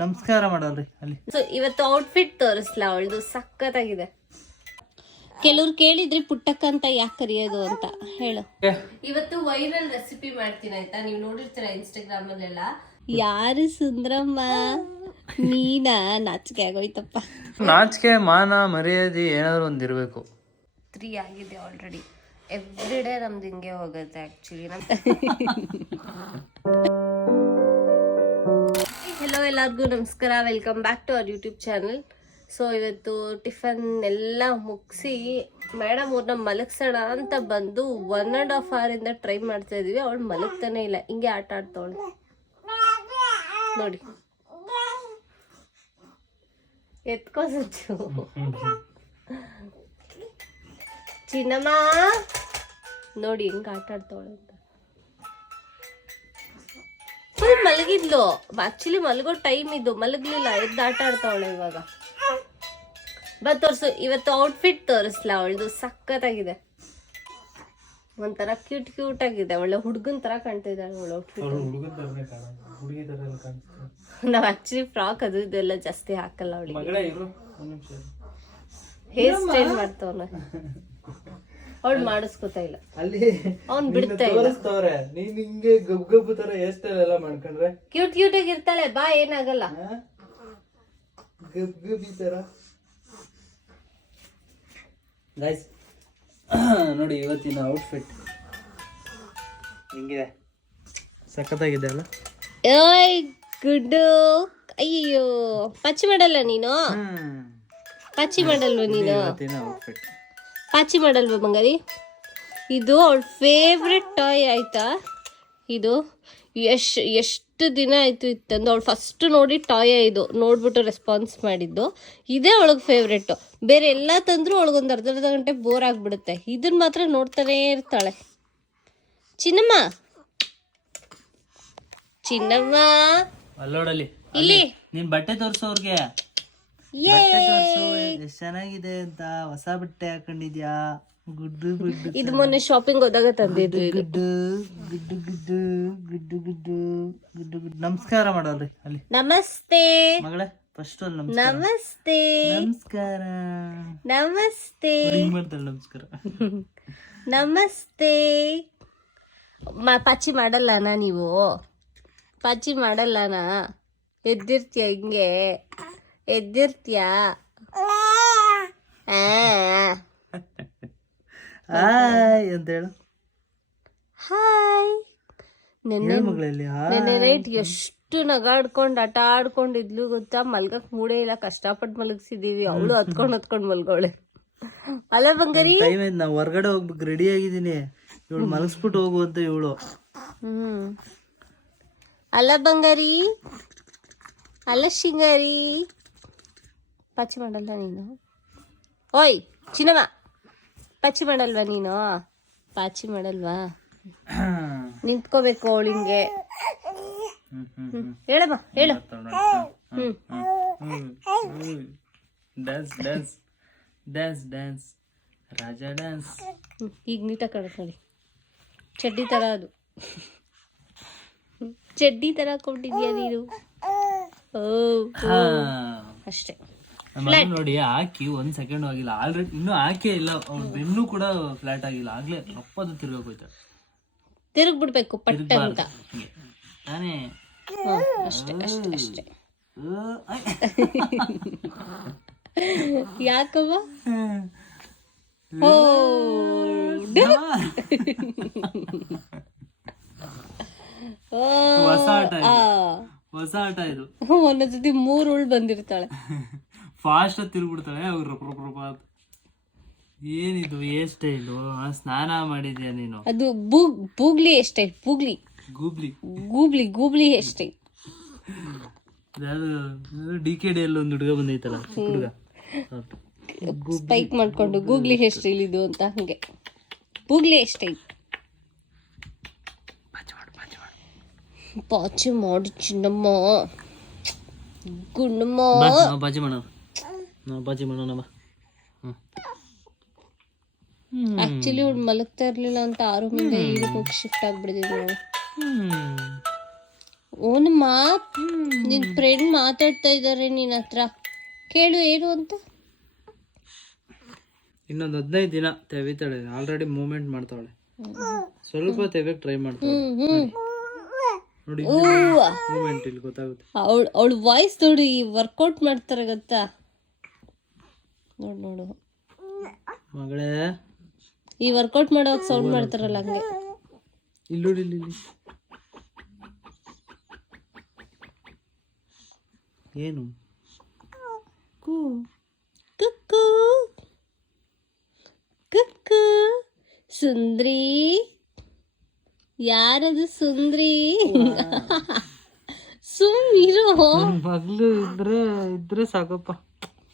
ನಮಸ್ಕಾರ ಮಾಡಲ್ರಿ ಅಲ್ಲಿ. ಸೊ ಇವತ್ತು ಔಟ್ಫಿಟ್ ತೋರಿಸ್ಲಾ ಅವಳದು ಸಖತ್ತಾಗಿದೆ. ಕೆಲವ್ರು ಕೇಳಿದ್ರಿ ಪುಟ್ಟಕ್ಕ ಅಂತ ಯಾಕೆ ಕರೆಯೋದು ಅಂತ ಹೇಳು. ಇವತ್ತು ವೈರಲ್ ರೆಸಿಪಿ ಮಾಡ್ತೀನಿ ಆಯ್ತಾ? ನೀವು ನೋಡಿರ್ತೀರ ಇನ್ಸ್ಟಾಗ್ರಾಮ್ ಅಲ್ಲೆಲ್ಲ ಯಾರು ಸುಂದ್ರಮ್ಮ? ನೀನಾ ನಾಚಿಕೆ ಆಗೋಯ್ತಪ್ಪ. ನಾಚಿಕೆ ಮಾನ ಮರ್ಯಾದೆ ಏನಾದ್ರು ಒಂದ್ ಇರ್ಬೇಕು. ತ್ರೀ ಆಗಿದೆ ಆಲ್ರೆಡಿ ಎವ್ರಿ ಡೇ ನಮ್ದು ಹಿಂಗೆ ಹೋಗುತ್ತೆ ಆಕ್ಚುಲಿ ಹೆಲೋ ಎಲ್ಲರಿಗೂ ನಮಸ್ಕಾರ. Welcome back to our YouTube channel so ಇವತ್ತು ಟಿಫನ್ ಎಲ್ಲ ಮುಗಿಸಿ ಮೇಡಮ್ ಅವ್ರನ್ನ ಮಲಗಿಸೋಣ ಅಂತ ಬಂದು ಒನ್ ಆ್ಯಂಡ್ ಹಾಫ್ ಅವರಿಂದ ಟ್ರೈ ಮಾಡ್ತಾ ಇದ್ದೀವಿ ಅವಳು ಮಲಗ್ತಾನೆ ಇಲ್ಲ. ಹಿಂಗೆ ಆಟ ನೋಡಿ. ಎತ್ಕೋ ಚಿನ್ನಮ್ಮ. ನೋಡಿ, ಹಿಂಗೆ ಆಟ ಆಡ್ತಾವಳೆ ಫುಲ್ ಮಲಗಿದ್ಲು. ಆಕ್ಚುಲಿ ಮಲಗೋ ಟೈಮ್ ಇದು. ಮಲಗ್ಲಿಲ್ಲ. ಎದ್ದು ಆಟ ಆಡ್ತಾವಳೆ ಇವಾಗ. ಬಾ ತೋರ್ಸು. ಇವತ್ತು ಔಟ್ಫಿಟ್ ತೋರಿಸ್ಲಾ ಅವಳದು. ಸಖತ್ತಾಗಿದೆ. ಒಂಥರ ಕ್ಯೂಟ್ ಕ್ಯೂಟ್ ಆಗಿದೆ. ಒಳ್ಳೆ ಹುಡುಗನ ತರ ಕಾಣ್ತಿದ್ದಾಳೆ ಅವಳು ಔಟ್ಫಿಟ್ ನಾವ್ ಆಕ್ಚುಲಿ ಫ್ರಾಕ್ ಅದು ಇದೆಲ್ಲ ಜಾಸ್ತಿ ಹಾಕಲ್ಲ ಅವಳಿಗೆ. ಹೇರ್ ಸ್ಟೈಲ್ ಮಾಡ್ತಾವನ. ಅವಳು ಮಾಡಿಸ್ಕೊತಾ ಇಲ್ಲ. ಅಲ್ಲಿ ಅವ್ನ್ ಬಿಡ್ತಾ ಇಲ್ಲ. ತೋರಿಸ್ತವ್ರೆ. ನೀನ್ ಹಿಂಗೆ ಗಬ್ ಗಬ್ಬು ತರ ಹೇರ್ ಎಲ್ಲ ಮಾಡ್ಕೊಂಡ್ರೆ? ಕ್ಯೂಟ್ ಕ್ಯೂಟ್ ಆಗಿ ಇರ್ತಾಳೆ. ಬಾ ಏನಾಗಲ್ಲ? ಗಬ್ ಗಬ್ ಈ ತರ. ಗೈಸ್ ನೋಡಿ ಇವತ್ತಿನ ಔಟ್ಫಿಟ್ ಹೆಂಗಿದೆ. ಸಖತ್ತಾಗಿದೆ ಅಲ್ಲ? ಏಯ್ ಗುಡ್ಡು. ಅಯ್ಯೋ ಪಚ್ಚಿ ಮಾಡಲ್ಲ ನೀನು? ಪಚ್ಚಿ ಪಾಚಿ ಮಾಡಲ್ವ ನೀನು? ಇವತ್ತಿನ ಔಟ್ಫಿಟ್ ಪಾಚಿ ಮಾಡಲ್ವ ಬಂಗಾರಿ? ಇದು ಅವಳ ಫೇವ್ರೆಟ್ ಟಾಯ್ ಆಯಿತಾ? ಇದು ಎಷ್ ಎಷ್ಟು ದಿನ ಆಯ್ತು ಇತ್ತಂದು ಅವಳು ಫಸ್ಟ್ ನೋಡಿ ಟಾಯ್ ಇದು. ನೋಡ್ಬಿಟ್ಟು ರೆಸ್ಪಾನ್ಸ್ ಮಾಡಿದ್ದು. ಇದೇ ಅವಳಿಗೆ ಫೇವ್ರೆಟ್ಟು ಬೇರೆ ಎಲ್ಲ ತಂದ್ರು ಅವಳಿಗೊಂದು ಅರ್ಧ ಅರ್ಧ ಗಂಟೆ ಬೋರ್ ಆಗಿಬಿಡುತ್ತೆ. ಇದನ್ನ ಮಾತ್ರ ನೋಡ್ತಾನೇ ಇರ್ತಾಳೆ. ಚಿನ್ನಮ್ಮ! ಚಿನ್ನಮ್ಮ! ಇಲ್ಲಿ. ನಿನ್ ಬಟ್ಟೆ ತೋರ್ಸು ಅವ್ರಿಗೆ ಯೇ ಬಟ್ಟೆ ತೋರ್ಸು ಎಷ್ಟ್ ಚೆನ್ನಾಗಿದೆ ಅಂತ. ಹೊಸ ಬಟ್ಟೆ ಹಾಕೊಂಡಿದ್ಯಾ? ಗುಡ್ಡು ಗುಡ್ಡು ಇದು ಮೊನ್ನೆ ಶಾಪಿಂಗ್ ಹೋದಾಗ ತಂದಿದ್ದು ಗುಡ್ಡು ಗುಡ್ಡು ಗುಡ್ಡು ಗುಡ್ಡು ಗುಡ್ಡು ಗುಡ್ಡು ಗುಡ್ಡು. ನಮಸ್ಕಾರ ಮಾಡಲ್ರಿ ಅಲ್ಲಿ. ನಮಸ್ತೆ. ಮಗಳೇ ಫಸ್ಟ್ ಅಲ್ಲಿ ನಮಸ್ಕಾರ. ನಮಸ್ತೆ. ನಮಸ್ಕಾರ. ನಮಸ್ತೆ. ಹಿಂಗ್ ಮಾಡ್ತಾಳೆ ನಮಸ್ಕಾರ. ನಮಸ್ತೆ. ಮ ಪಾಚಿ ಮಾಡಲ್ಲನಾ ನೀವು? ಪಾಚಿ ಮಾಡಲ್ಲನಾ? ಎದ್ದಿರ್ತೀಯ ಹಿಂಗೆ? ಎದ್ದಿರ್ತೀಯ. ಹಾಯ್ ಅಂತ ಹೇಳು ಹಾಯ್. ನೆನ್ನೆ ಮಗಳಲ್ಲಿ ನೆನ್ನೆ ನೈಟ್ ಎಷ್ಟು ನಗಾಡ್ಕೊಂಡು ಆಟ ಆಡ್ಕೊಂಡಿದ್ಲು ಗೊತ್ತಾ? ಮಲ್ಗಕ್ ಮೂಡೇ ಇಲ್ಲ ಕಷ್ಟಪಟ್ಟು ಮಲಗಿಸಿದೀವಿ. ಅವಳು ಹತ್ಕೊಂಡು ಹತ್ಕೊಂಡು ಮಲ್ಗೋಳೆ. ಅಲ್ಲ ಬಂಗಾರಿ. ಟೈಮ್ ಆಯ್ತು ನಾ ಹೊರ್ಗಡೆ ಹೋಗ್ಬೇಕು ರೆಡಿ ಆಗಿದ್ದೀನಿ. ಇವಳು ಮಲಗಿಸ್ಬಿಟ್ಟು ಹೋಗು ಅಂತ ಇವಳು. ಹ್ಮ್. ಅಲ್ಲ ಬಂಗಾರಿ. ಅಲ್ಲ ಶಿಂಗಾರಿ. ಪಚ್ಚಿ ಮಾಡಲ್ಲ ನೀನು? ಓಯ್ ಚಿನ್ನಮ್ಮ. ಪಚ್ಚಿ ಮಾಡಲ್ವಾ ನೀನು? ಪಾಚಿ ಮಾಡಲ್ವಾ? ನಿಂತ್ಕೋಬೇಕು ಅವಳಿಂಗೆ. ಹೇಳಮ್ಮ ಹೇಳು. Dance dance dance dance Raja dance ಈಗ ನೀಟಾಗಿ ಕಾಣುತ್ತೆ ಚಡ್ಡಿ ಥರ ಅದು. ಚಡ್ಡಿ ಥರ ಕೊಟ್ಟಿದ್ಯಾ ನೀನು? ಓ ಓ, ನೋಡಿ ಹಾಕಿ ಒಂದ್ ಸೆಕೆಂಡ್ ಆಗಿಲ್ಲ ಆಲ್ರೆಡಿ ಇನ್ನೂ ಹಾಕೇ ಇಲ್ಲ ಅವ್ರ ಬೆನ್ನು ಕೂಡ ಫ್ಲಾಟ್ ಆಗಿಲ್ಲ. ಆಗ್ಲೇ ರಪ್ಪದು ತಿರುಗ್ ಬಿಡ್ಬೇಕು ಪಟ್ಟ ಅಂತ. ತಾನೇ ಅಷ್ಟೇ ಅಷ್ಟೇ ಅಷ್ಟೇ. ಯಾಕವ್ವ? ಓ ಓ, ಹೊಸ ಆಟ ಇದು. ಹೊಸ ಆಟ ಇದು. ಒಂದೊಂದ್ಸತಿ ಮೂರು ಉಳ್ ಬಂದಿರ್ತಾಳೆ. ಫಾಸ್ಟ್ ತಿರುಗ್ಬಿಡ್ತಾಳೆ ಅವ್ರು ರೊಪ್ಪ ರೊಪ್ಪ ರೊಪ್ಪ ಅಂತ. ಏನಿದು ಸ್ಟೈಲು ಸ್ನಾನ ಮಾಡಿದ್ಯಾ ನೀನು? ಅದು ಬೂಗ್ ಬೂಗ್ಲಿ ಎಷ್ಟೇ ಬೂಗ್ಲಿ. ಗೂಬ್ಲಿ. ಗೂಬ್ಲಿ ಗೂಬ್ಲಿ ಎಷ್ಟೇ ಯಾವ್ದು ಡಿ ಕೆ ಡಿ ಅಲ್ಲಿ ಒಂದು ಹುಡುಗ ಬಂದೈತಲ್ಲ ಚಿಕ್ಕ ಹುಡುಗ. ಸ್ಪೈಕ್ ಮಾಡ್ಕೊಂಡು ಗೂಗ್ಲಿ ಹೇರ್ ಸ್ಟೈಲ್ ಇದು ಅಂತ ಹಂಗೆ. ಗೂಗ್ಲಿ ಸ್ಟೈಲ್ ಪಾಚಿ ಮಾಡು ಚಿನ್ನಮ್ಮ. ಗುಣ್ಣಮ್ಮ. ಬಾ ಬಾಜಿ ಮಾಡೋಣ ನಾವು ಬಾಜಿ ಮಾಡೋಣ ಬಾ. ಆಕ್ಚುಲಿ ಅವ್ಳು ಮಲಗ್ತಾ ಇರ್ಲಿಲ್ಲ ಅಂತ ಆರು ಮುಂದೆ ಈ ರೂಮಿಗೆ ಶಿಫ್ಟ್ ಆಗ್ಬಿಡಿದ್ವಿ ನಾವು. ಓನ್ ಓನಮ್ಮ ನಿನ್ ಫ್ರೆಂಡ್ ಮಾತಾಡ್ತಾ ಇದ್ದಾರೆ ನಿನ್ನ ಹತ್ರ. ಕೇಳು ಏನು ಅಂತ? ಇನ್ನೊಂದು ಹದಿನೈದು ದಿನ ತೆವಿತಾಳೆ ಆಲ್ರೆಡಿ ಮೂವ್ಮೆಂಟ್ ಮಾಡ್ತಾಳೆ. ಸ್ವಲ್ಪ ತೆವೆ ಟ್ರೈ ಮಾಡ್ತಾಳೆ. ನೋಡಿ. ಮೂವ್ಮೆಂಟ್ ಇಲ್ಲಿ ಗೊತ್ತಾಗುತ್ತೆ. ಅವಳು ಅವಳ ವಾಯ್ಸ್ ನೋಡಿ ಈ ವರ್ಕೌಟ್ ಮಾಡ್ತಾರೆ ಗೊತ್ತಾ? ನೋಡು ನೋಡು. ಮಗಳೇ. ಈ ವರ್ಕೌಟ್ ಮಾಡೋಕೆ ಸೌಂಡ್ ಮಾಡ್ತಾರಲ್ಲ ಹಂಗೆ. ಇಲ್ಲಿ ನೋಡಿ ಇಲ್ಲಿ. ಏನು? ಕುಕ್ಕು. ಕುಕ್ಕು. ಸುಂದ್ರಿ. ಯಾರದು ಸುಂದ್ರಿ? ಸುಮ್ ಇರೋ ಮಗ್ಳು ಇದ್ರೆ ಇದ್ರೆ ಸಾಕಪ್ಪ.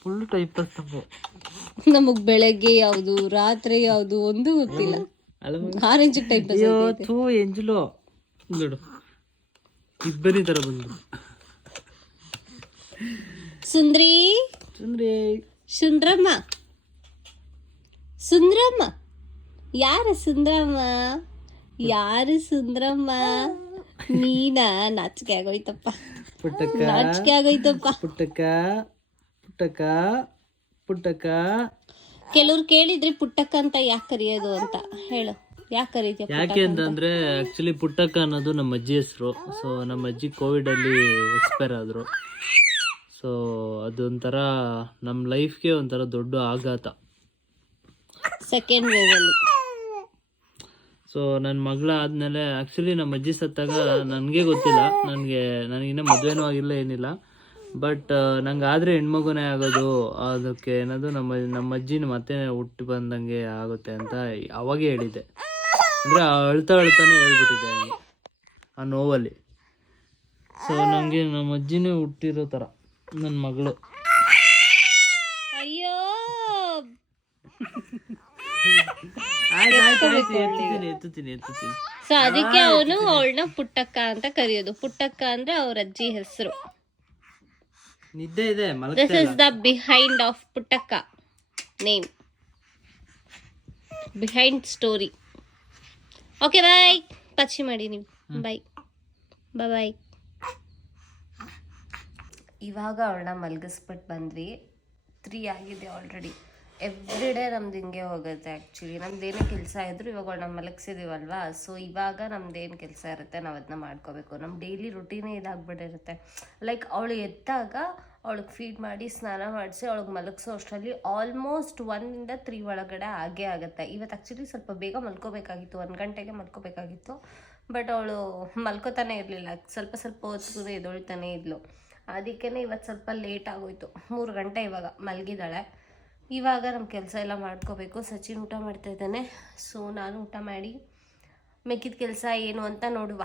ಫುಲ್ ಟೈಪ್ ನಮಗೆ ನಮಗ್ ಬೆಳಗ್ಗೆ ಯಾವುದು ರಾತ್ರಿ ಯಾವುದು ಒಂದು ಗೊತ್ತಿಲ್ಲ. ಆರೆಂಜ್ ಟೈಪ್ ಅಯ್ಯೋ ಥೂ ಎಂಜಲು ನೋಡು. ಇಬ್ಬರಿ ತರ ಬಂದು ಸುಂದ್ರಿ? ಸುಂದ್ರಿ. ಸುಂದ್ರಮ್ಮ. ಸುಂದ್ರಮ್ಮ. ಯಾರು ಸುಂದ್ರಮ್ಮ? ಯಾರು ಸುಂದ್ರಮ್ಮ? ನೀನಾ? ನಾಚಿಕೆ ಆಗೋಯ್ತಪ್ಪ. ಪುಟ್ಟಕ್ಕ. ನಾಚಿಕೆ ಆಗೋಯ್ತಪ್ಪ. ಪುಟ್ಟಕ್ಕ. ಪುಟ್ಟಕ್ಕ ಪುಟ್ಟಕ. ಕೆಲವ್ರು ಕೇಳಿದ್ರಿ ಪುಟ್ಟಕ್ಕ ಅಂತ ಯಾಕೆ ಕರೆಯೋದು ಅಂತ ಹೇಳು. ಯಾಕೆ ಕರೀತೀಯ ಯಾಕೆ ಅಂತಂದ್ರೆ ಆಕ್ಚುಲಿ ಪುಟ್ಟಕ್ಕ ಅನ್ನೋದು ನಮ್ಮ ಅಜ್ಜಿ ಹೆಸರು. ಸೊ ನಮ್ಮ ಅಜ್ಜಿ ಕೋವಿಡ್ ಅಲ್ಲಿ ಎಕ್ಸ್ಪೈರ್ ಆದ್ರು. ಸೊ ಅದೊಂಥರ ನಮ್ಮ ಲೈಫ್ಗೆ ಒಂಥರ ದೊಡ್ಡ ಆಘಾತ. ಸೆಕೆಂಡ್ ವೇವ್ ಅಲ್ಲಿ. ಸೊ ನನ್ನ ಮಗಳ ಆದ್ಮೇಲೆ ಆಕ್ಚುಲಿ ನಮ್ಮ ಅಜ್ಜಿ ಸತ್ತಾಗ ನನಗೆ ಗೊತ್ತಿಲ್ಲ. ನನಗೆ ನನಗಿನ್ನ ಮದುವೆನೂ ಆಗಿಲ್ಲ ಏನಿಲ್ಲ. ಬಟ್ ನಂಗೆ ಆದರೆ ಹೆಣ್ಮಗುನೇ ಆಗೋದು ಅದಕ್ಕೆ ಏನದು ನಮ್ಮ ನಮ್ಮ ಅಜ್ಜಿನ ಮತ್ತೆ ಹುಟ್ಟಿ ಬಂದಂಗೆ ಆಗುತ್ತೆ ಅಂತ ಅವಾಗೇ ಹೇಳಿದ್ದೆ. ಅಂದರೆ ಅಳ್ತಾ ಅಳ್ತಾನೆ ಹೇಳ್ಬಿಟ್ಟಿದ್ದೆ ನನಗೆ ಆ ನೋವಲ್ಲಿ. ಸೊ ನನಗೆ ನಮ್ಮ ಅಜ್ಜಿನೇ ಹುಟ್ಟಿರೋ ಥರ ನನ್ನ ಮಗಳು. ಅಯ್ಯೋ! ಎತ್ತುತ್ತೀನಿ ಎತ್ತುತ್ತೀನಿ ಎತ್ತುತ್ತೀನಿ ಸೊ ಅದಕ್ಕೆ ಅವನು ಅವಳನ್ನ ಪುಟ್ಟಕ್ಕ ಅಂತ ಕರೆಯೋದು. ಪುಟ್ಟಕ್ಕ ಅಂದ್ರೆ ಅವ್ರ ಅಜ್ಜಿ ಹೆಸರು. ನಿದ್ದೆ ಇದೆ this is the behind of Puttakka name behind story okay bye ಪಚ್ಚಿ ಮಾಡಿ ನೀವು ಬಾಯ್ ಬಾಯ್ ಇವಾಗ ಅವಳನ್ನ ಮಲಗಿಸ್ಬಿಟ್ಟು ಬಂದ್ವಿ. ತ್ರೀ ಆಗಿದೆ ಆಲ್ರೆಡಿ ಎವ್ರಿ ಡೇ ನಮ್ದು ಹಿಂಗೆ ಹೋಗುತ್ತೆ ಆ್ಯಕ್ಚುಲಿ ನಮ್ದು ಏನೇ ಕೆಲಸ ಇದ್ರು ಇವಾಗ ನಾವು ಮಲಗಿಸಿದೀವಲ್ವಾ? ಸೊ ಇವಾಗ ನಮ್ದು ಏನು ಕೆಲಸ ಇರುತ್ತೆ ನಾವು ಅದನ್ನ ಮಾಡ್ಕೋಬೇಕು. ನಮ್ಮ ಡೈಲಿ ರುಟೀನೇ ಇದಾಗ್ಬಿಟ್ಟಿರುತ್ತೆ. ಲೈಕ್ ಅವಳು ಎದ್ದಾಗ ಅವಳಿಗೆ ಫೀಡ್ ಮಾಡಿ, ಸ್ನಾನ ಮಾಡಿಸಿ, ಅವಳಿಗೆ ಮಲಗಿಸೋ ಅಷ್ಟರಲ್ಲಿ ಆಲ್ಮೋಸ್ಟ್ ಒನ್ನಿಂದ ತ್ರೀ ಒಳಗಡೆ ಆಗೇ ಆಗುತ್ತೆ. ಇವತ್ತು ಆ್ಯಕ್ಚುಲಿ ಸ್ವಲ್ಪ ಬೇಗ ಮಲ್ಕೋಬೇಕಾಗಿತ್ತು. ಒಂದು ಗಂಟೆಗೆ ಮಲ್ಕೋಬೇಕಾಗಿತ್ತು. ಬಟ್ ಅವಳು ಮಲ್ಕೋತಾನೆ ಇರಲಿಲ್ಲ. ಸ್ವಲ್ಪ ಸ್ವಲ್ಪ ಹೊತ್ತಿಗೂ ಎದೊಳ್ತಾನೆ ಇದ್ಲು. ಅದಕ್ಕೇ ಇವತ್ತು ಸ್ವಲ್ಪ ಲೇಟ್ ಆಗೋಯ್ತು. ಮೂರು ಗಂಟೆ ಇವಾಗ ಮಲಗಿದ್ದಾಳೆ. ಇವಾಗ ನಮ್ಮ ಕೆಲಸ ಎಲ್ಲ ಮಾಡ್ಕೋಬೇಕು. ಸಚಿನ್ ಊಟ ಮಾಡ್ತಾ ಇದ್ದಾನೆ. ಸೊ ನಾನು ಊಟ ಮಾಡಿ ಮೆಕ್ಕಿದ ಕೆಲಸ ಏನು ಅಂತ ನೋಡುವ.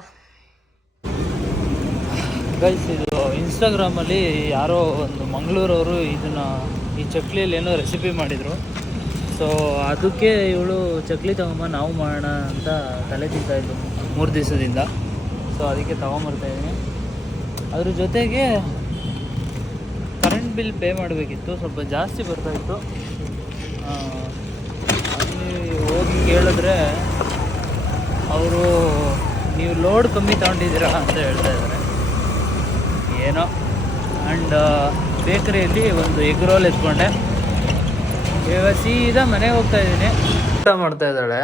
ಗೈಸ್ ಇದು ಇನ್ಸ್ಟಾಗ್ರಾಮಲ್ಲಿ ಯಾರೋ ಒಂದು ಮಂಗಳೂರವರು ಇದನ್ನ ಈ ಚಕ್ಲಿಯಲ್ಲಿ ಏನೋ ರೆಸಿಪಿ ಮಾಡಿದರು. ಸೊ ಅದಕ್ಕೆ ಇವಳು ಚಕ್ಲಿ ತಗೊಂಬ ನಾವು ಮಾಡೋಣ ಅಂತ ತಲೆ ತಿಂತಾ ಇದ್ದು ಮೂರು ದಿವಸದಿಂದ. ಸೊ ಅದಕ್ಕೆ ತಗೊಂಬರ್ತಾ ಇದ್ದೀನಿ. ಅದ್ರ ಜೊತೆಗೆ ಕರೆಂಟ್ ಬಿಲ್ ಪೇ ಮಾಡಬೇಕಿತ್ತು ಸ್ವಲ್ಪ ಜಾಸ್ತಿ ಬರ್ತಾಯಿತ್ತು ಅಲ್ಲಿ ಹೋಗಿ ಕೇಳಿದ್ರೆ ಅವರು ನೀವು ಲೋಡ್ ಕಮ್ಮಿ ತಗೊಂಡಿದ್ದೀರಾ ಅಂತ ಹೇಳ್ತಾ ಇದ್ದಾರೆ. ಏನೋ ಆ್ಯಂಡ್ ಬೇಕರಿಯಲ್ಲಿ ಒಂದು ಎಗ್ ರೋಲ್ ಎತ್ಕೊಂಡೆ ಇವಾಗ ಸೀದಾ ಮನೆಗೆ ಹೋಗ್ತಾ ಇದ್ದೀನಿ. ಊಟ ಮಾಡ್ತಾ ಇದ್ದಾಳೆ.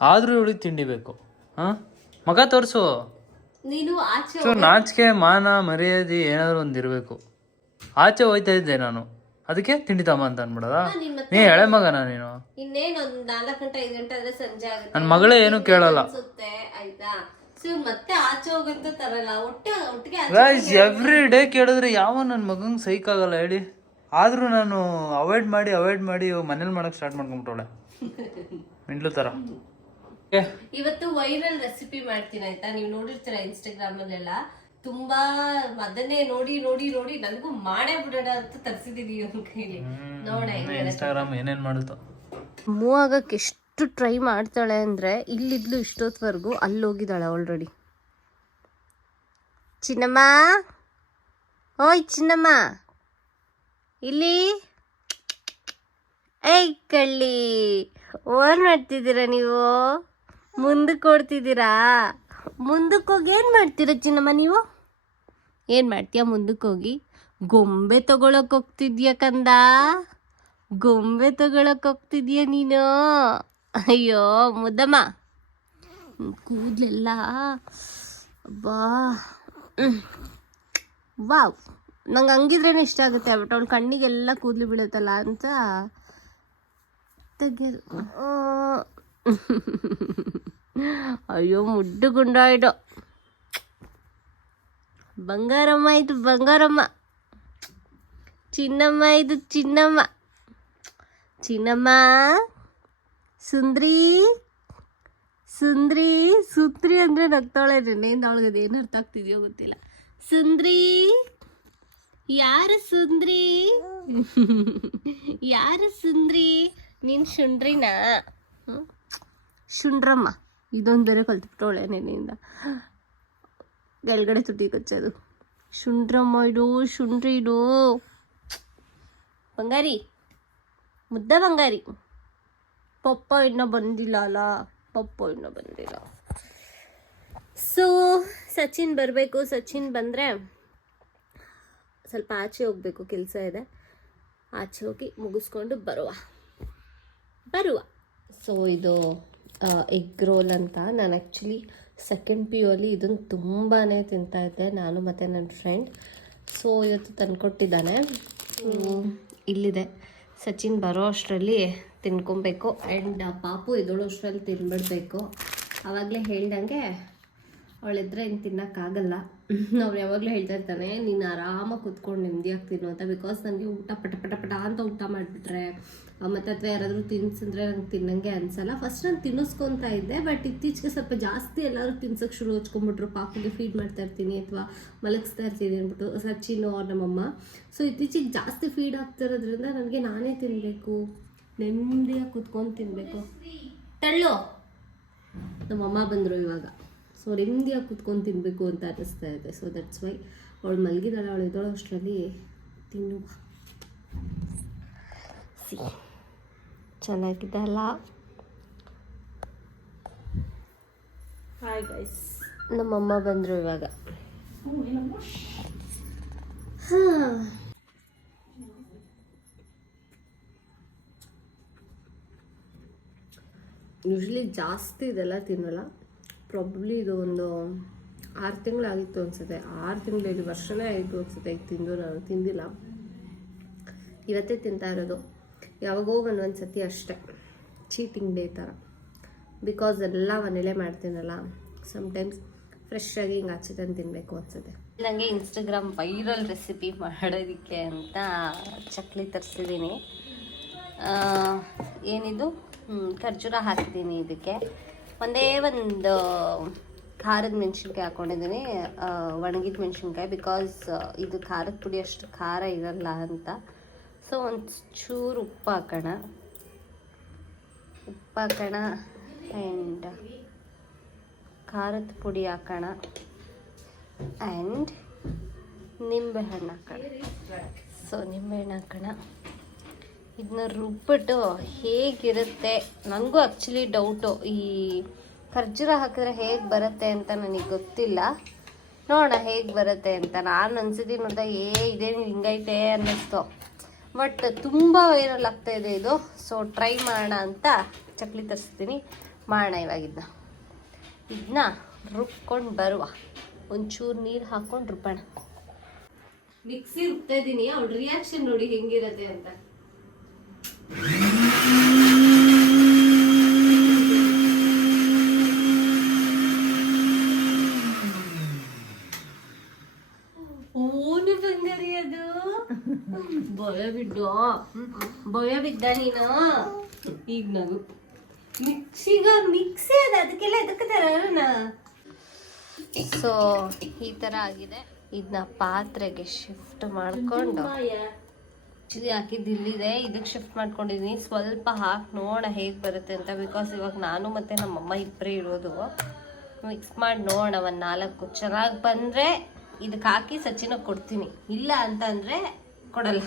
ಆದರೂ ಇವಳಿಗೆ ತಿಂಡಿ ಬೇಕು. ಹಾಂ? ಮಗ ತೋರಿಸು. ನಾಚಿಕೆ ಮಾನ ಮರ್ಯಾದೆ ಏನಾದರೂ ಒಂದು ಇರಬೇಕು ಆಚೆ ಹೋಯ್ತಾ ಇದ್ದೆ ನಾನು. ಅದಕ್ಕೆ ತಿಂಡಿ ತಮ್ಮ ಅಂತ ಅನ್ಬಿಡದ ನೀ ಎಳೆ ಮಗನ ನೀನು? ಇನ್ನೇನು ಒಂದು ನಾಲ್ಕು ಗಂಟೆ ಐದು ಗಂಟೆ ಆದ್ರೆ ಸಂಜೆ ಆಗುತ್ತೆ. ನನ್ನ ಮಗಳೇ ಏನು ಕೇಳಲ್ಲ. ಅನ್ಸುತ್ತೆ ಆಯ್ತಾ? ಸೊ ಮತ್ತೆ ಆಚೆ ಹೋಗಂತ ತರಲ್ಲ ಒಟ್ಟೆ ಒಟ್ಟಿಗೆ ಆಚೆ ಗೈಸ್ ಎವ್ರಿ ಡೇ ಕೇಳಿದ್ರೆ ಯಾವ ನನ್ನ ಮಗಂಗೆ ಸೈಕ್ ಆಗಲ್ಲ ಹೇಳಿ. ಆದರೂ ನಾನು ಅವಾಯ್ಡ್ ಮಾಡಿ ಅವಾಯ್ಡ್ ಮಾಡಿ ಮನೇಲಿ ಮಾಡಕ್ ಸ್ಟಾರ್ಟ್ ಮಾಡ್ಕೊಂಬಿಟ್ಟವಳೆ. ಮಿಂಡ್ಲು ಥರ ಇವತ್ತು ವೈರಲ್ ರೆಸಿಪಿ ಮಾಡ್ತೀನಿ ಆಯ್ತಾ? ನೀವು ನೋಡಿರ್ತೀರ ಇನ್ಸ್ಟಾಗ್ರಾಮ್ ಅಲ್ಲೆಲ್ಲ. ತುಂಬಾ ಅದನ್ನೇ ನೋಡಿ ನೋಡಿ ನೋಡಿ ನನಗೂ ಮಾಡೇ ಬಿಡೋಣ ಅಂತ ತರಿಸಿದೀನಿ ಇವ್ನ ಕೈಲಿ. ನೋಡ ಇನ್ಸ್ಟಾಗ್ರಾಮ್ ಏನೇನು ಮಾಡುತ್ತೋ. ಮೂವ್ ಆಗಕ್ಕೆ ಎಷ್ಟು ಟ್ರೈ ಮಾಡ್ತಾಳೆ ಅಂದ್ರೆ ಇಲ್ಲಿದ್ಲು ಇಷ್ಟೊತ್ವರೆಗೂ ಅಲ್ಲಿ ಹೋಗಿದ್ದಾಳೆ ಆಲ್ರೆಡಿ ಚಿನ್ನಮ್ಮ? ಓಯ್ ಚಿನ್ನಮ್ಮ. ಇಲ್ಲಿ? ಏಯ್ ಕಳ್ಳಿ. ಓನ್ ಮಾಡ್ತಿದ್ದೀರಾ ನೀವು? ಮುಂದಕ್ಕೆ ಓಡ್ತಿದ್ದೀರಾ? ಮುಂದಕ್ಕೆ ಹೋಗಿ ಏನು ಮಾಡ್ತೀರಾ ಚಿನ್ನಮ್ಮ ನೀವು? ಏನು ಮಾಡ್ತೀಯ? ಮುಂದಕ್ಕೆ ಹೋಗಿ, ಗೊಂಬೆ ತಗೊಳಕ್ ಹೋಗ್ತಿದ್ಯಾ ಕಂದ? ಗೊಂಬೆ ತಗೊಳಕ್ ಹೋಗ್ತಿದ್ಯಾ ನೀನು? ಅಯ್ಯೋ, ಮುದ್ದಮ್ಮ. ಕೂದಲೆಲ್ಲ ಬಾ ವಾವ್. ನಂಗೆ ಹಂಗಿದ್ರೇನೆ ಇಷ್ಟ ಆಗುತ್ತೆ. ಬಟ್ ಅವ್ಳ ಕಣ್ಣಿಗೆಲ್ಲ ಕೂದಲು ಬೀಳುತ್ತಲ್ಲ ಅಂತ ತೆಗೆದು. ಅಯ್ಯೋ, ಮುಡ್ಡು ಗುಂಡಾಯ್ಡು ಬಂಗಾರಮ್ಮ ಇದು ಬಂಗಾರಮ್ಮ. ಚಿನ್ನಮ್ಮ ಇದು ಚಿನ್ನಮ್ಮ. ಚಿನ್ನಮ್ಮ, ಸುಂದ್ರಿ. ಸುಂದ್ರಿ ಸುಂದ್ರಿ ಅಂದ್ರೆ ನಗ್ತಾಳೆ ನೆನೆಯಿಂದ ಅವಳಿಗೆ ಅದೇನು ಅರ್ಥ ಆಗ್ತಿದೆಯೋ ಗೊತ್ತಿಲ್ಲ. ಸುಂದ್ರಿ. ಯಾರು ಸುಂದ್ರಿ? ಯಾರು ಸುಂದ್ರಿ? ನೀನು ಶುಂಡ್ರಿನಾ? ಹ್ಮ್? ಶುಂಡ್ರಮ್ಮ. ಇದೊಂದು ಬೇರೆ ಕಲ್ತ್ಬಿಟ್ಟವಳೆ ನೆನೆಯಿಂದ ಕೆಳಗಡೆ ತುಟಿ ಕಚ್ಚೋದು ಶುಂಡ್ರಮ್ಮ ಇಡು, ಶುಂಡ್ರಿ ಇಡು. ಬಂಗಾರಿ, ಮುದ್ದ ಬಂಗಾರಿ. ಪಪ್ಪ ಇನ್ನೂ ಬಂದಿಲ್ಲ ಅಲ್ಲ. ಪಪ್ಪ ಇನ್ನೂ ಬಂದಿಲ್ಲ. ಸೊ ಸಚಿನ್ ಬರಬೇಕು. ಸಚಿನ್ ಬಂದರೆ ಸ್ವಲ್ಪ ಆಚೆ ಹೋಗಬೇಕು. ಕೆಲಸ ಇದೆ. ಆಚೆ ಹೋಗಿ ಮುಗಿಸ್ಕೊಂಡು ಬರುವ. ಬರುವ. ಸೊ ಇದು ಎಗ್ ರೋಲ್ ಅಂತ ನಾನು ಆ್ಯಕ್ಚುಲಿ ಸೆಕೆಂಡ್ ಪಿ ಯು ಅಲ್ಲಿ ಇದನ್ನು ತುಂಬಾ ತಿಂತಾ ಇದ್ದೆ ನಾನು ಮತ್ತು ನನ್ನ ಫ್ರೆಂಡ್ ಸೊ ಇವತ್ತು ತಂದುಕೊಟ್ಟಿದ್ದಾನೆ. ಇಲ್ಲಿದೆ. ಸಚಿನ್ ಬರೋ ಅಷ್ಟರಲ್ಲಿ ತಿನ್ಕೊಬೇಕು. ಆ್ಯಂಡ್ ಪಾಪು ಎದೊಳೋ ಅಷ್ಟರಲ್ಲಿ ತಿನ್ಬಿಡ್ಬೇಕು. ಆವಾಗಲೇ ಹೇಳ್ದಂಗೆ ಅವಳಿದ್ರೆ ಹಿಂಗೆ ತಿನ್ನೋಕ್ಕಾಗಲ್ಲ. ಅವ್ರು ಯಾವಾಗಲೂ ಹೇಳ್ತಾ ಇರ್ತಾನೆ, ನೀನು ಆರಾಮಾಗಿ ಕೂತ್ಕೊಂಡು ನೆಮ್ಮದಿಯಾಗಿ ತಿನ್ನು ಅಂತ ಬಿಕಾಸ್ ನನಗೆ ಊಟ ಪಟ ಪಟ ಪಟ ಅಂತ ಊಟ ಮಾಡಿಬಿಟ್ರೆ ಮತ್ತು ಅಥವಾ ಯಾರಾದರೂ ತಿನ್ಸಿದ್ರೆ ನಂಗೆ ತಿನ್ನಂಗೆ ಅನ್ಸಲ್ಲ. ಫಸ್ಟ್ ನಾನು ತಿನ್ನಿಸ್ಕೊತಾ ಇದ್ದೆ ಬಟ್ ಇತ್ತೀಚೆಗೆ ಸ್ವಲ್ಪ ಜಾಸ್ತಿ ಎಲ್ಲರೂ ತಿನ್ಸೋಕೆ ಶುರು ಹಚ್ಕೊಂಡ್ಬಿಟ್ರು. ಪಾಪುಗೆ ಫೀಡ್ ಮಾಡ್ತಾ ಇರ್ತೀನಿ ಅಥವಾ ಮಲಗಿಸ್ತಾ ಇರ್ತೀನಿ ಅಂದ್ಬಿಟ್ಟು ಸಚಿನು ಅವ್ರ ನಮ್ಮಮ್ಮ. ಸೊ ಇತ್ತೀಚೆಗೆ ಜಾಸ್ತಿ ಫೀಡ್ ಆಗ್ತಿರೋದ್ರಿಂದ ನನಗೆ ನಾನೇ ತಿನ್ನಬೇಕು ನೆಮ್ಮದಿಯಾಗಿ ಕೂತ್ಕೊಂಡು ತಿನ್ನಬೇಕು ತಳ್ಳು. ನಮ್ಮಮ್ಮ ಬಂದರು ಇವಾಗ. ಸೊ ನೆಮ್ಮದಿಯಾಗಿ ಕುತ್ಕೊಂಡು ತಿನ್ನಬೇಕು ಅಂತ ಅನ್ನಿಸ್ತಾ ಇದೆ. ಸೊ ದಟ್ಸ್ ವೈ ಅವಳು ಮಲಗಿದಾಳೆ ಅವಳು ಇದ್ದಳು ಅಷ್ಟರಲ್ಲಿ ತಿನ್ನು. ಸಿ ಚೆನ್ನಾಗಿದೆ ಅಲ್ಲ ಹಾಯ್ ಗೈಸ್ ನಮ್ಮಮ್ಮ ಬಂದರು ಇವಾಗ. ಯೂಶ್ವಲಿ ಜಾಸ್ತಿ ಇದೆಲ್ಲ ತಿನ್ನಲ್ಲ. ಪ್ರಾಬ್ಲಿ ಇದು ಒಂದು ಆರು ತಿಂಗಳಾಗಿತ್ತು ಅನ್ಸುತ್ತೆ. ಆರು ತಿಂಗಳು ವರ್ಷನೇ ಆಯಿತು ಅನ್ಸುತ್ತೆ. ಈಗ ತಿಂದು ನಾನು ತಿಂದಿಲ್ಲ. ಇವತ್ತೇ ತಿಂತಾ ಇರೋದು. ಯಾವಾಗೋ ಒಂದು ಸತಿ ಅಷ್ಟೇ. ಚೀಟಿಂಗ್ ಡೇ ಥರ ಬಿಕಾಸ್ ಎಲ್ಲ ಮನೇಲೇ ಮಾಡ್ತೀನಲ್ಲ. ಸಮ್ಟೈಮ್ಸ್ ಫ್ರೆಶ್ ಆಗಿ ಹಿಂಗೆ ಆಚೆ ತಂದು ತಿನ್ನಬೇಕು ಅನ್ಸುತ್ತೆ. ನನಗೆ ಇನ್ಸ್ಟಾಗ್ರಾಮ್ ವೈರಲ್ ರೆಸಿಪಿ ಮಾಡೋದಕ್ಕೆ ಅಂತ ಚಕ್ಲಿ ತರಿಸಿದ್ದೀನಿ. ಏನಿದು? ಖರ್ಜೂರ ಹಾಕಿದ್ದೀನಿ ಇದಕ್ಕೆ. ಒಂದೇ ಒಂದು, ಖಾರದ ಮೆಣಸಿನ್ಕಾಯಿ ಹಾಕ್ಕೊಂಡಿದ್ದೀನಿ ಒಣಗಿದ ಮೆಣಸಿನ್ಕಾಯಿ ಬಿಕಾಸ್ ಇದು ಖಾರದ ಪುಡಿ ಅಷ್ಟು ಖಾರ ಇರಲ್ಲ ಅಂತ. ಸೊ ಒಂದು ಚೂರು ಉಪ್ಪು ಹಾಕೋಣ. ಉಪ್ಪು ಹಾಕೋಣ ಆ್ಯಂಡ್ ಖಾರದ ಪುಡಿ ಹಾಕೋಣ ಆ್ಯಂಡ್ ನಿಂಬೆಹಣ್ಣು ಹಾಕೋಣ. ಸೊ ನಿಂಬೆಹಣ್ಣು ಹಾಕೋಣ. ಇದನ್ನ ರುಬ್ಬಿಟ್ಟು ಹೇಗಿರುತ್ತೆ? ನನಗೂ ಆ್ಯಕ್ಚುಲಿ ಡೌಟು ಈ ಖರ್ಜೂರ ಹಾಕಿದ್ರೆ ಹೇಗೆ ಬರುತ್ತೆ ಅಂತ ನನಗೆ ಗೊತ್ತಿಲ್ಲ. ನೋಡೋಣ ಹೇಗೆ ಬರುತ್ತೆ ಅಂತ. ನಾನು ಅನ್ಸಿದ್ದೀನಿ ನೋಡ್ದೆ ಏ, ಇದೇನು ಹಿಂಗೈತೆ ಅನ್ನಿಸ್ತು. ಬಟ್ ತುಂಬ ವೈರಲ್ ಆಗ್ತಾ ಇದೆ ಇದು. ಸೊ ಟ್ರೈ ಮಾಡೋಣ ಅಂತ ಚಕ್ಲಿ ತರಿಸ್ತೀನಿ. ಮಾಡೋಣ ಇವಾಗಿದ್ದ ಇದನ್ನ ರುಬ್ಕೊಂಡು ಬರುವ. ಒಂಚೂರು ನೀರು ಹಾಕ್ಕೊಂಡು ರುಬ್ಬೋಣ. ಮಿಕ್ಸಿ ರುಬ್ತಾ ಇದ್ದೀನಿ ಅವ್ಳ ರಿಯಾಕ್ಷನ್ ನೋಡಿ ಹೆಂಗಿರತ್ತೆ ಅಂತ. ಓನು ಬಂಗಾರಿ ಅದು ಭಯ ಬಿದ್ದು ಭಯ ಬಿದ್ದ ನೀನು ಈಗ ನಗು ಮಿಕ್ಸಿಗ ಮಿಕ್ಸಿ ಅದ ಅದಕ್ಕೆಲ್ಲ ಎದಕ್ಕೆ ತರೋಣ ಸೊ ಈ ಥರ ಆಗಿದೆ ಇದನ್ನ ಪಾತ್ರೆಗೆ ಶಿಫ್ಟ್ ಮಾಡಿಕೊಂಡು ಆ್ಯಕ್ಚುಲಿ ಹಾಕಿದ್ದು ಇಲ್ಲಿದೆ. ಇದಕ್ಕೆ ಶಿಫ್ಟ್ ಮಾಡ್ಕೊಂಡಿದ್ದೀನಿ ಸ್ವಲ್ಪ ಹಾಕಿ ನೋಡೋಣ ಹೇಗೆ ಬರುತ್ತೆ ಅಂತ ಬಿಕಾಸ್ ಇವಾಗ ನಾನು ಮತ್ತು ನಮ್ಮಮ್ಮ ಇಬ್ಬರೇ ಇರೋದು. ಮಿಕ್ಸ್ ಮಾಡಿ ನೋಡೋಣ ಒಂದು ನಾಲ್ಕು. ಚೆನ್ನಾಗಿ ಬಂದರೆ ಇದಕ್ಕೆ ಹಾಕಿ ಸಚಿನ ಕೊಡ್ತೀನಿ. ಇಲ್ಲ ಅಂತಂದರೆ ಕೊಡಲ್ಲ.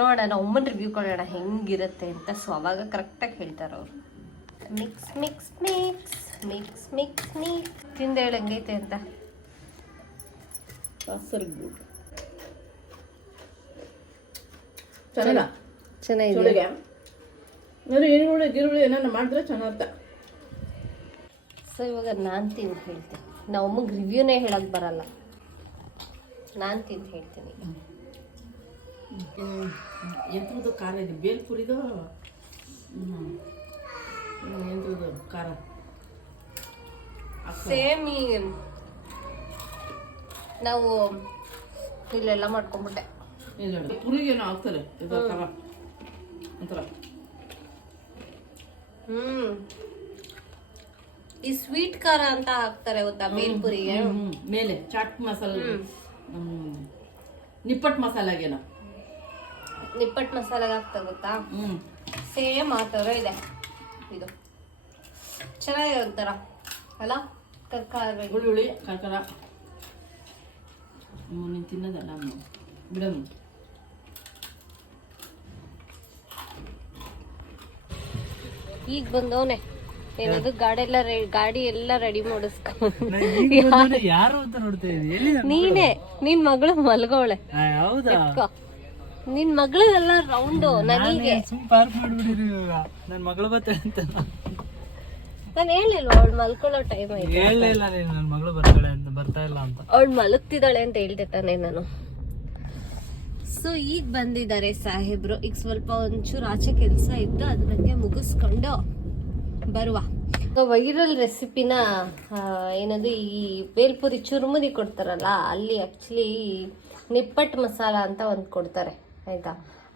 ನೋಡೋಣ ಒಮ್ಮನ ರಿವ್ಯೂ ಕೊಡೋಣ ಹೆಂಗಿರುತ್ತೆ ಅಂತ. ಸೊ ಅವಾಗ ಕರೆಕ್ಟಾಗಿ ಹೇಳ್ತಾರೆ ಅವರು. Mix mix mix mix mix mix ತಿಂದ ಹೇಳಂಗೈತೆ ಅಂತ? ಚೆನ್ನಾಗ ಚೆನ್ನಾಗಿದೆ ಚೊಳಗೆ ಅಂದ್ರೆ ಈರುಳ್ಳಿ ಗಿರುಳ್ಳಿ ಏನಾರ ಮಾಡಿದ್ರೆ ಚೆನ್ನಾಗ್ತ ಸೊ ಇವಾಗ ನಾನು ತಿಂದು ಹೇಳ್ತೀನಿ ನಾವು ಅಮ್ಮಗೆ ರಿವ್ಯೂನೇ ಹೇಳೋಕೆ ಬರಲ್ಲ. ನಾನು ತಿಂದು ಹೇಳ್ತೀನಿ ಎಂಥದ್ದು ಖಾರ ಇದೆ? ಬೇಲ್ಪುರಿದು? ಎಂಥದ್ದು ಖಾರ? ಸೇಮ್ ಈ ನಾವು ಇಲ್ಲೆಲ್ಲ ಮಾಡ್ಕೊಂಬಿಟ್ಟೆ. ಇಲ್ಲ ಪುರಿಗೇನೋ ಹಾಕ್ತಾರೆ. ಇದು ಒಂಥರ. ಹ್ಮ್. ಈ ಸ್ವೀಟ್ ಖಾರ ಅಂತ ಹಾಕ್ತಾರೆ ಗೊತ್ತಾ ಪುರಿಗೆ. ಹ್ಮ್, ಮೇಲೆ ಚಾಟ್ ಮಸಾಲ ನಿಪ್ಪಟ್ ಮಸಾಲಾಗೇನೋ. ನಿಪ್ಪಟ್ ಮಸಾಲೆಗೆ ಹಾಕ್ತಾರೆ ಗೊತ್ತಾ? ಹ್ಮ್. ಸೇಮ್ ಆ ಥರ ಇದೆ. ಇದು. ಚೆನ್ನಾಗಿದೆ ಒಂಥರ. ಅಲ್ಲ? ತರಕಾರಿ ಬೆಳ್ಳುಳ್ಳಿ ಕರ್ಕಾರ. ನೀನು ತಿನ್ನೋದಲ್ಲ ಬಿಡಮ್ ಈಗ ಬಂದವನೆ. ಏನದು ಗಾಡಿ ಎಲ್ಲ ಗಾಡಿ ಎಲ್ಲ ರೆಡಿ ಮಾಡಿಸ್ಕೊಂಡು ಯಾರು? ಅಂತ ನೋಡ್ತಾ ಇದೀನಿ ನೀನೇ ನಿನ್ ಮಗಳು ಮಲ್ಗೋಳೆ. ನಿನ್ ಮಗಳದೆಲ್ಲ ರೌಂಡು ನನಗೆ. ಪಾರ್ಕ್ ಮಾಡ್ಬಿಡಿರಿ ನನ್ ಮಗಳು ಬರ್ತಾಳೆ ಅಂತ. ನಾನು ಹೇಳಿಲ್ವ ಅವಳು ಮಲ್ಕೊಳ್ಳೋ ಟೈಮ್ ಆಯ್ತು ನೀನು ಮಗಳು ಬರ್ತಾಳೆ ಅಂತ ಬರ್ತಾ ಇಲ್ಲ ಅಂತ. ಅವಳು ಮಲಗ್ತಿದ್ದಾಳೆ ಅಂತ ಹೇಳ್ದೆ ತಾನೆ ನಾನು. ಸೊ ಈಗ ಬಂದಿದ್ದಾರೆ ಸಾಹೇಬ್ರು. ಈಗ ಸ್ವಲ್ಪ ಒಂಚೂರು ಆಚೆ ಕೆಲಸ ಇತ್ತು ಅದು ನನಗೆ ಮುಗಿಸ್ಕೊಂಡು ಬರುವ. ವೈರಲ್ ರೆಸಿಪಿನ ಏನದು ಈ ಬೇಲ್ಪುರಿ ಚುರುಮುರಿ ಕೊಡ್ತಾರಲ್ಲ, ಅಲ್ಲಿ ಆ್ಯಕ್ಚುಲಿ ನಿಪ್ಪಟ್ಟು ಮಸಾಲ ಅಂತ ಒಂದು ಕೊಡ್ತಾರೆ, ಆಯ್ತಾ?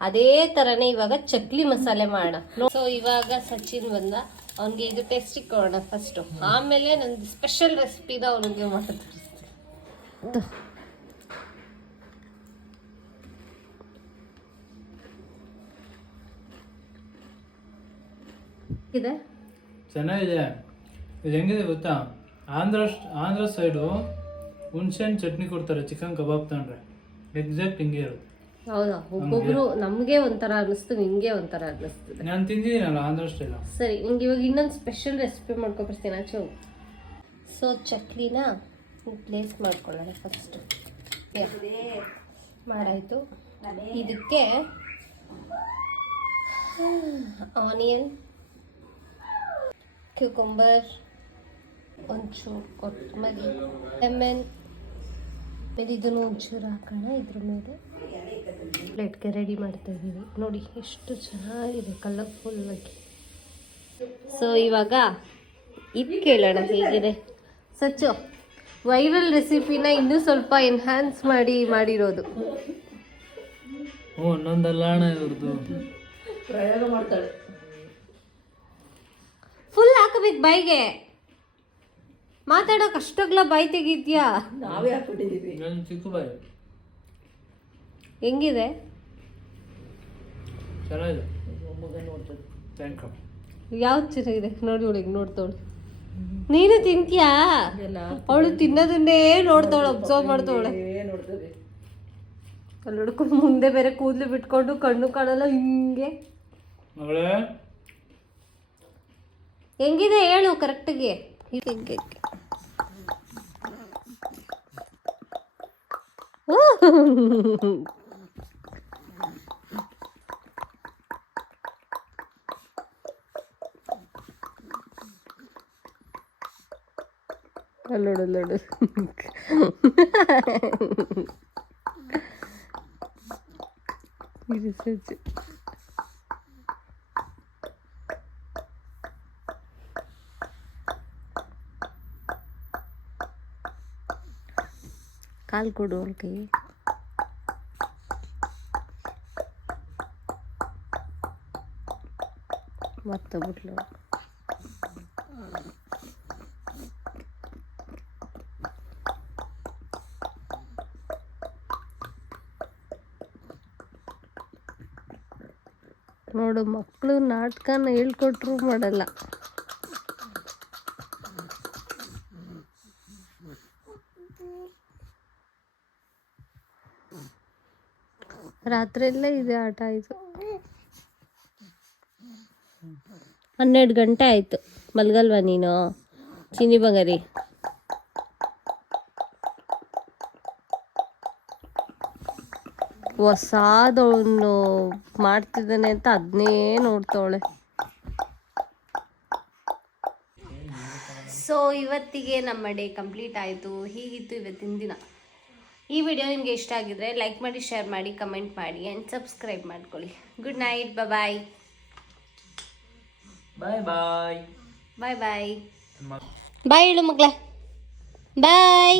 ಅದೇ ಥರನೇ ಇವಾಗ ಚಕ್ಲಿ ಮಸಾಲೆ ಮಾಡೋಣ. ಸೊ ಇವಾಗ ಸಚಿನ್ ಬಂದ, ಅವನಿಗೆ ಇದು ಟೇಸ್ಟಿಗೆ ಕೊಡೋಣ ಫಸ್ಟು ಆಮೇಲೆ ನಂದು ಸ್ಪೆಷಲ್ ರೆಸಿಪಿನ ಅವನಿಗೆ ಮಾಡಿ ಇದೆ? ಚೆನ್ನಾಗಿದೆ. ಇದು ಹೆಂಗಿದೆ ಗೊತ್ತಾ? ಆಂಧ್ರ ಆಂಧ್ರ ಸೈಡು ಹುಣ್ಸೆಹಣ್ಣು ಚಟ್ನಿ ಕೊಡ್ತಾರೆ ಚಿಕನ್ ಕಬಾಬ್ ತಗೊಂಡ್ರೆ. ಎಕ್ಸಾಕ್ಟ್ ಹಿಂಗೆ ಇರುತ್ತೆ. ಹೌದಾ? ಒಬ್ಬೊಬ್ರು ನಮಗೆ ಒಂಥರ ಅನ್ನಿಸ್ತು ನಿಂಗೆ ಒಂಥರ ಅನ್ನಿಸ್ತದೆ. ನಾನು ತಿಂದಿದ್ದೀನಲ್ಲ ಆಂಧ್ರ ಸ್ಟೈಲ್ ಸರಿ ನಿಂಗೆ ಇವಾಗ ಇನ್ನೊಂದು ಸ್ಪೆಷಲ್ ರೆಸಿಪಿ ಮಾಡ್ಕೊಬರ್ತೀನಿ ಆಚೆ ಸೊ ಚಕ್ಲಿನ ಪ್ಲೇಸ್ ಮಾಡ್ಕೊಳ್ಳೋಣ ಫಸ್ಟು ಮಾಡಾಯಿತು. ಇದಕ್ಕೆ ಆನಿಯನ್ ಕ್ಯೂಕೊಂಬರ್ ಒಂಚೂರು ಕೊತ್ತಂಬರಿ ಲೆಮನ್ ಆಮೇಲೆ ಇದನ್ನು ಒಂಚೂರು ಹಾಕೋಣ ಇದ್ರ ಮೇಲೆ ಪ್ಲೇಟ್ಗೆ ರೆಡಿ ಮಾಡ್ತಾ ಇದ್ದೀವಿ ನೋಡಿ ಎಷ್ಟು ಚೆನ್ನಾಗಿದೆ ಕಲರ್ಫುಲ್ ಆಗಿ. ಸೊ ಇವಾಗ ಇದು ಕೇಳೋಣ ಹೇಗಿದೆ. ಸಚ್ಚು ವೈರಲ್ ರೆಸಿಪಿನ ಇನ್ನೂ ಸ್ವಲ್ಪ ಎನ್ಹ್ಯಾನ್ಸ್ ಮಾಡಿ ಮಾಡಿರೋದು. ಓ ಅಣ್ಣ ಇವ್ರದ್ದು ಪ್ರಯೋಗ ಮಾಡ್ತಾಳೆ. ಫುಲ್ ಹಾಕಬೇಕು ಬೈಗೆ ಮಾತಾಡೋಕೆ ಅಷ್ಟೊಗ್ಲ ಬೈ ತೆಗಿದ್ಯಾ ನಾವೇ ಹಾಕ್ಬಿಟ್ಟಿದ್ದೀವಿ ನನ್ನ ಚಿಕ್ಕ ಬಾಯಿ. ಹೆಂಗಿದೆ? ಚೆನ್ನಾಗಿದೆ. ಮಗ ನೋಡ್ತದೆ ಥ್ಯಾಂಕ್ ಯು ಯಾವ್ದು ಚೆನ್ನಾಗಿದೆ? ನೋಡಿ ಒಳಗೆ ನೋಡ್ತವಳು. ನೀನು ತಿಂತೀಯಾ? ಅವಳು ತಿನ್ನೋದನ್ನೇ ನೋಡ್ತಾವಳು ಅಬ್ಸರ್ವ್ ಮಾಡ್ತಾವಳೆ. ಏ ನೋಡ್ತದೆ. ಅಲ್ಲಿ ಹುಡ್ಕೊಂಡು ಮುಂದೆ ಬೇರೆ ಕೂದಲು ಬಿಟ್ಕೊಂಡು ಕಣ್ಣು ಕಾಣಲ್ಲ ಹಿಂಗೆ. ಮಗಳೇ ಹೆಂಗಿದೆ ಹೇಳು ಕರೆಕ್ಟಿಗೆ ಅಲ್ಲೋಡು ಅಲ್ಲೋಡು ಇದು ಸಜ್ಜೆ ಕಾಲು ಕೊಡು ಅವಳ ಕೈ ಮತ್ತೆ ಬಿಟ್ಲು ನೋಡು ಮಕ್ಕಳು ನಾಟಕನ ಹೇಳ್ಕೊಟ್ರು ಮಾಡಲ್ಲ. ರಾತ್ರಿ ಎಲ್ಲ ಇದೆ ಆಟ ಆಯಿತು ಹನ್ನೆರಡು ಗಂಟೆ ಆಯಿತು. ಮಲ್ಗಲ್ವಾ ನೀನು? ಚಿನ್ನಿ ಬಂಗಾರಿ. ಹೊಸಾದವನು ಮಾಡ್ತಿದ್ದಾನೆ ಅಂತ ಅದನ್ನೇ ನೋಡ್ತಾವಳೆ. ಸೊ ಇವತ್ತಿಗೆ ನಮ್ಮ ಡೇ ಕಂಪ್ಲೀಟ್ ಆಯಿತು. ಹೀಗಿತ್ತು ಇವತ್ತಿನ ದಿನ. ಈ ವಿಡಿಯೋ ನಿಮಗೆ ಇಷ್ಟ ಆಗಿದ್ರೆ ಲೈಕ್ ಮಾಡಿ ಶೇರ್ ಮಾಡಿ ಕಮೆಂಟ್ ಮಾಡಿ ಆ್ಯಂಡ್ ಸಬ್ಸ್ಕ್ರೈಬ್ ಮಾಡ್ಕೊಳ್ಳಿ. Good night bye bye bye bye bye bye ಹೇಳು ಮಗಳೇ. ಬಾಯ್